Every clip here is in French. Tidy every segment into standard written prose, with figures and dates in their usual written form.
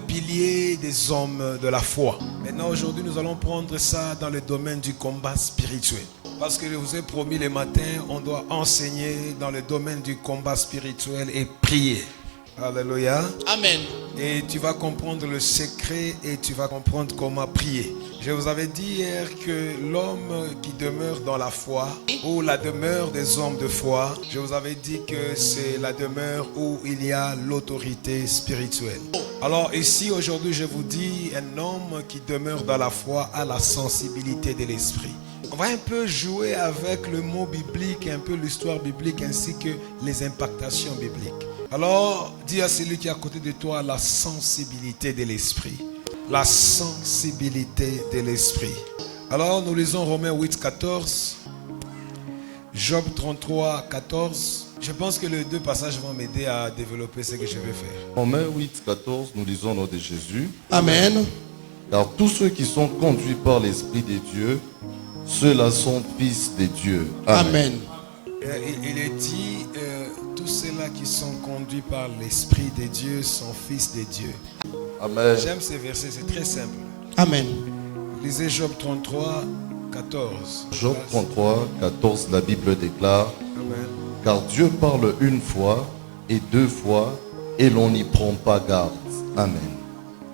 piliers des hommes de la foi. Maintenant, aujourd'hui, nous allons prendre ça dans le domaine du combat spirituel. Parce que je vous ai promis le matin, on doit enseigner dans le domaine du combat spirituel et prier. Alléluia. Amen. Et tu vas comprendre le secret et tu vas comprendre comment prier. Je vous avais dit hier que l'homme qui demeure dans la foi, ou la demeure des hommes de foi, je vous avais dit que c'est la demeure où il y a l'autorité spirituelle. Alors ici aujourd'hui je vous dis, un homme qui demeure dans la foi a la sensibilité de l'esprit. On va un peu jouer avec le mot biblique, un peu l'histoire biblique ainsi que les impactations bibliques. Alors, dis à celui qui est à côté de toi la sensibilité de l'esprit. La sensibilité de l'esprit. Alors, nous lisons Romains 8, 14. Job 33, 14. Je pense que les deux passages vont m'aider à développer ce que je vais faire. Romains 8, 14, nous lisons au nom de Jésus. Amen. Car tous ceux qui sont conduits par l'Esprit de Dieu, ceux-là sont fils de Dieu. Amen. Il est dit, tous ceux-là qui sont conduits par l'Esprit de Dieu sont fils de Dieu. Amen. J'aime ces versets, c'est très simple. Amen. Lisez Job 33, 14. Job 33, 14, la Bible déclare, Amen. car Dieu parle une fois et deux fois et l'on n'y prend pas garde. Amen.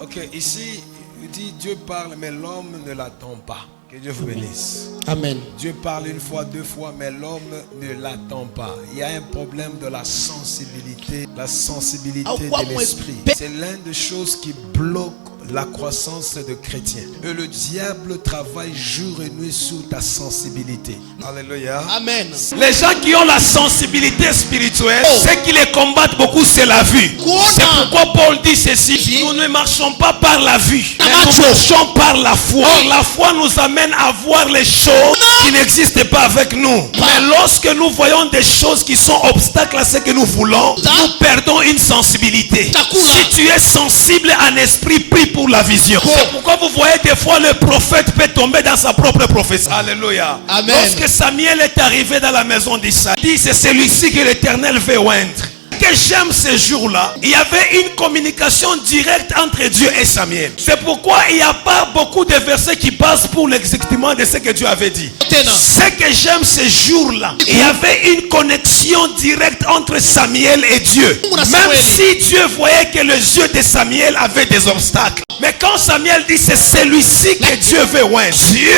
Ok, ici, il dit Dieu parle, mais l'homme ne l'attend pas. Que Dieu vous bénisse. Amen. Dieu parle une fois, deux fois, mais l'homme ne l'attend pas. Il y a un problème de la sensibilité de l'esprit. C'est l'une des choses qui bloque la croissance de chrétiens. Et le diable travaille jour et nuit sur ta sensibilité. Alléluia. Amen. Les gens qui ont la sensibilité spirituelle, ce qui les combattent beaucoup, c'est la vue. C'est pourquoi Paul dit ceci: nous ne marchons pas par la vue, mais nous marchons par la foi. La foi nous amène à voir les choses qui n'existent pas avec nous. Mais lorsque nous voyons des choses qui sont obstacles à ce que nous voulons, nous perdons une sensibilité. Si tu es sensible en esprit, prie pour la vision. C'est pourquoi vous voyez des fois le prophète peut tomber dans sa propre prophétie. Alléluia. Amen. Lorsque Samuel est arrivé dans la maison d'Isaïe, il dit c'est celui-ci que l'Éternel veut oindre. Que j'aime ces jours-là, il y avait une communication directe entre Dieu et Samuel. C'est pourquoi il n'y a pas beaucoup de versets qui passent pour l'exécution de ce que Dieu avait dit. Ce que j'aime ces jours-là, il y avait une connexion directe entre Samuel et Dieu. Même si Dieu voyait que les yeux de Samuel avaient des obstacles. Mais quand Samuel dit c'est celui-ci que Dieu veut oindre, Dieu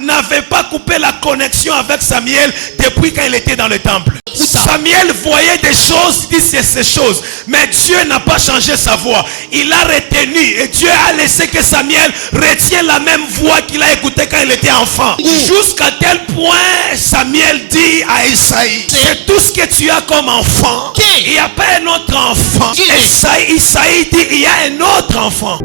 n'avait pas coupé la connexion avec Samuel depuis quand il était dans le temple. Samuel voyait des choses, il dit c'est ces choses. Mais Dieu n'a pas changé sa voix. Il a retenu et Dieu a laissé que Samuel retienne la même voix qu'il a écoutée quand il était enfant. Jusqu'à tel point Samuel dit à Isaïe, c'est tout ce que tu as comme enfant. Il n'y a pas un autre enfant. Isaïe dit il y a un autre enfant.